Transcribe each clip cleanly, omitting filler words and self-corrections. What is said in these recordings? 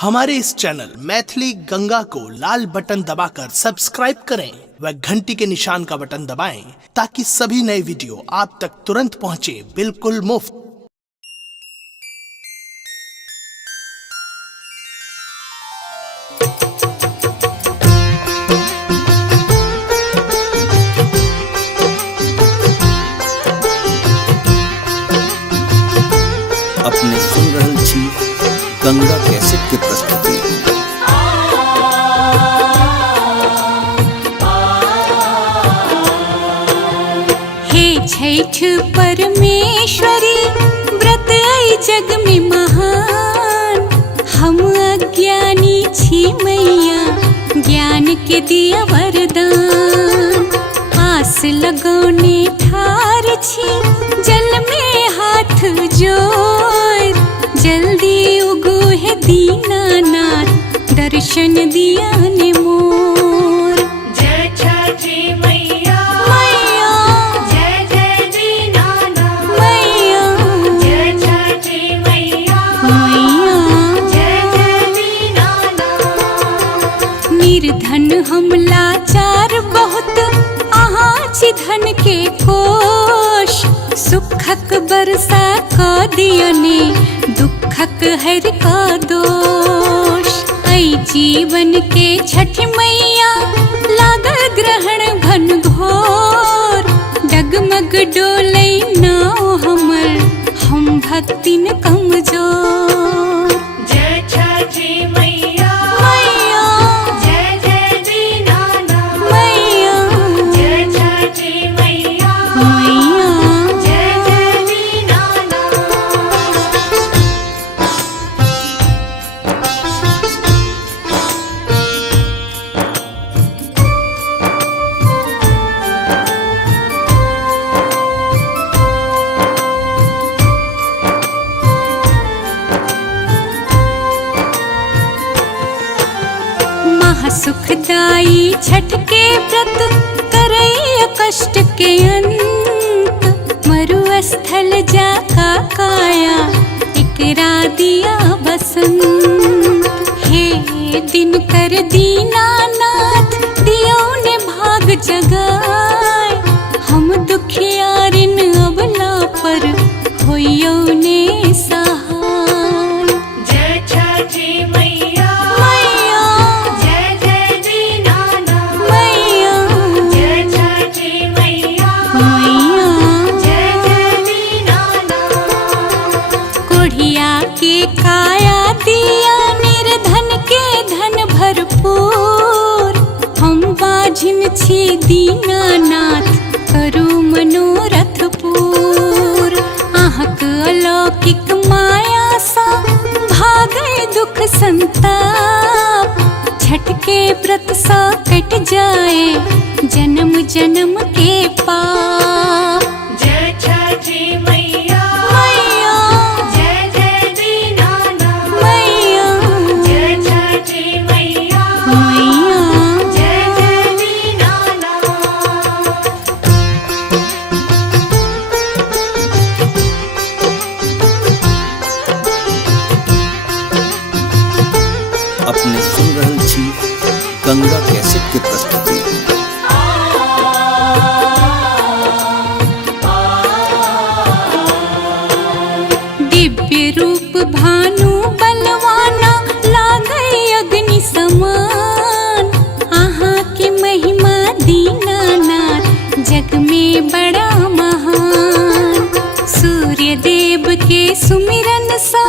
हमारे इस चैनल मैथिली गंगा को लाल बटन दबाकर सब्सक्राइब करें व घंटी के निशान का बटन दबाएं ताकि सभी नए वीडियो आप तक तुरंत पहुंचे बिल्कुल मुफ्त। अपने सुन रहल छी गंगा कैसेट के प्रस्तुति। हे छठ परमेश्वरी व्रत आई जग में महान, हम अज्ञानी छी मैया ज्ञान के दिया वरदान। आस लगौने ठार छी जल में हाथ जोड़, जल्दी उगो है दीनानाथ दर्शन दिया ने मोर। जय छठी मैया मैया जय जय दीनानाथ मैया जय छठी मैया मैया जय जय दीनानाथ। निर्धन हम लाचार बहुत, अहाँ छी धन के कोश। सुखक बरसा क दियने दुखक हर का दोष। ऐ जीवन के छठ मैया लागल ग्रहण घन घोर, डगमग डोलै नाव हमर हम भक्तिन कमजोर। जय छठी मैया मैया जय जय दीनानाथ मैया जय छठी मैया मैया जय जय दीनानाथ। महासुखदाई छठ के व्रत करैया कष्ट के अंत। मरुस्थल जाका काया एकरा दिया बसंत। हे दिन कर दीनानाथ दियो ने भाग जगाए, हम दुखियारिन अबला पर होइयो ने सहाय। जय छठी मैया मैया जय जय दीनानाथ मैया जय छठी मैया मैया जय जय दीनानाथ। कोढ़िया के काया दिया निर्धन के धन भरपूर। हम बाझिन छी दीनानाथ करू मनोरथ पूर। अहाँक अलौकिक माया सा भागै दुख संताप, छठ के व्रत सा कट जाए जन्म जन्म के पाप। जय छठी मैया मैया जय जय दीनानाथ मैया जय छठी मैया मैया जय जय दीनानाथ। अपने सुन रहल छी गंगा कैसेट के प्रस्तुति। दिव्य रूप भानु बलवाना लागै अग्नि समान। अहाँ की महिमा दीनानाथ जग में बड़ा महान। सूर्य देव के सुमिरन सा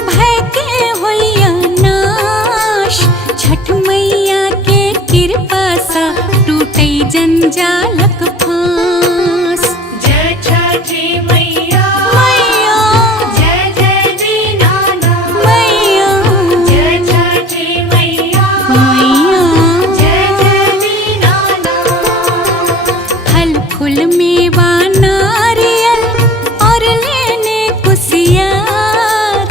भय के होइया नाश, छठ मैया के कृपा सा टूटै जंजालक फांस। जय छठी मैया मैया जय जय दीनानाथ मैया जय छठी मैया मैया जय जय दीनानाथ। फल फूल मेवा नारियल और लेने कुसियार,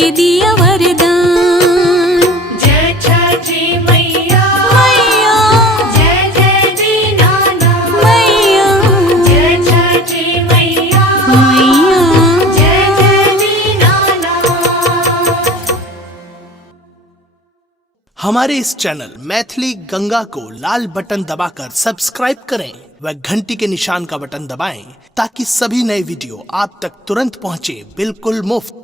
के दिया वरदान। जय छठी मैया मैया जय जय दीनानाथ मैया जय छठी मैया मैया जय जय दीनानाथ। हमारे इस चैनल मैथिली गंगा को लाल बटन दबाकर सब्सक्राइब करें व घंटी के निशान का बटन दबाएं ताकि सभी नए वीडियो आप तक तुरंत पहुंचे बिल्कुल मुफ्त।